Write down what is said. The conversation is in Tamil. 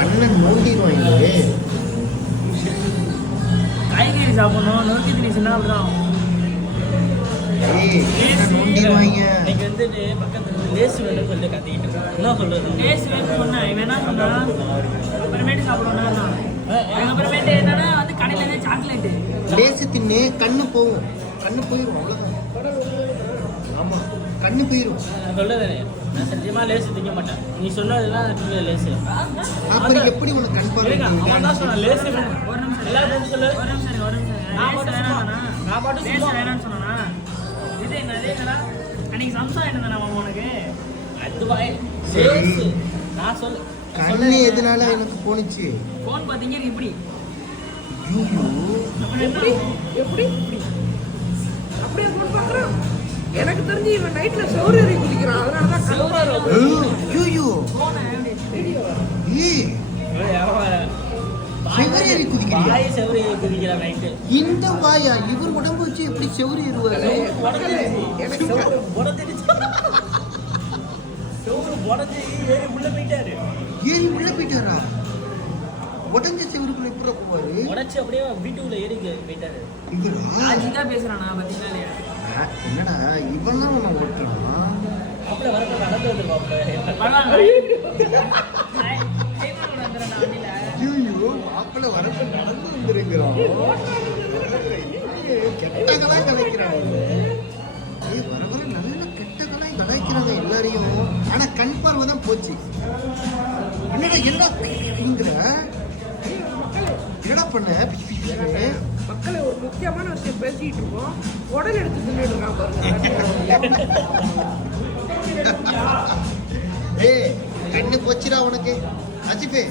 கண்ணை நோண்டிடுவாங்க. காய்கறி சாப்பிடணும், நோக்கி திணி சொன்னா அப்படிதான். நோண்டிடுவாங்க. இன்னைக்கு வந்துட்டு பக்கத்துல லேஸ் வேணும் சொல்லி கத்திக்கிட்டு இருக்கேன். என்ன சொல்றது? லேஸ் வேணும்னு சொன்னேன். இவன் என்ன சொன்னா, அப்புறமேட்டு சாப்பிடணும்னா அப்புறமேட்டு என்னன்னா வந்து கடையில இருந்து சாக்லேட்டு லேசு தின்னு கண்ணு போகும். கண்ணு போயிடும். அவ்வளோதான். ஆமா, கண்ணு போயிடும். நான் சொல்லுறேன், நான் சத்தியமா லேஸ் திங்க மாட்டேன். நீ சொன்னதுதான் லேஸ். அப்புறம் எப்படி உனக்கு கண் பார்வை? அவன் தான் சொன்னான் லேஸ் வேணும். ஒரு நிமிஷம் எல்லாரும் சொல்லு. ஒரு நிமிஷம் ஒரு நிமிஷம். நான் மட்டும் வேணாம்னா நான் மட்டும் லேஸ் சொல்லுவேன். வேணாம்னு சொன்னா இது என்ன அதேடா அன்னைக்கு சம்சா என்ன நம்ம உனக்கு அது வாய் சரி. லேஸ். நான் சொல்லு. கண்ணு எதனால எனக்கு போனுச்சு? ஃபோன் பாத்தீங்க இப்படி ஐயோ, அப்புறம் எப்படி எப்படி எப்படி அப்படியே போன் பார்க்குறான். எனக்கு தெரிஞ்சு இவன் நைட்ல சௌரியரி குளிக்கிறான். அதனால தான் ஐயோ, ஃபோனை வீடியோ ஏய், செவரேறி குதிக்கிறியா? வாய் செவரி குதிக்கிற நைட்டு. இந்த வாயா? இவர் உடம்பு வச்சு எப்படி செவரி ஏறுவாரு? எனக்கு உடஞ்சிடுச்சு. சோறு உடஞ்சி ஏறி உள்ள போயிட்டாரு. ஏறி உள்ள போயிட்டாரா? உடஞ்ச செவருக்குள்ள எப்படி போவாரு? உடச்சி அப்படியே வீட்டுக்குள்ள ஏறி போயிட்டாரு. இவரா? ராஜிதா பேசுறானா பாத்தீங்களா இல்லையா? என்னடா இவன்லாம் உன்னை ஓட்டுறான்? அப்படியே வரப்ப நடந்து வந்துருவாங்க. பரவாயில்ல. வண்டியில ஐயோ, மாப்பிள்ள வரப்ப நடந்து வந்துருங்கிறான். கெட்டதெல்லாம் கலைக்கிறான். வர வர நல்ல கெட்டதெல்லாம் கலைக்கிறாங்க எல்லாரையும். ஆனா கண் பார்வை தான் போச்சு. என்னடா என்னங்கிற என்னடா பண்ண? மக்களை ஒரு முக்கியமான விஷயம் பேசிட்டு இருக்கோம். உடல் எடுத்து தின்னுட்டு இருக்கான் பாருங்க. ஏய், கண்ணு போச்சுடா உனக்கு. அஜிபே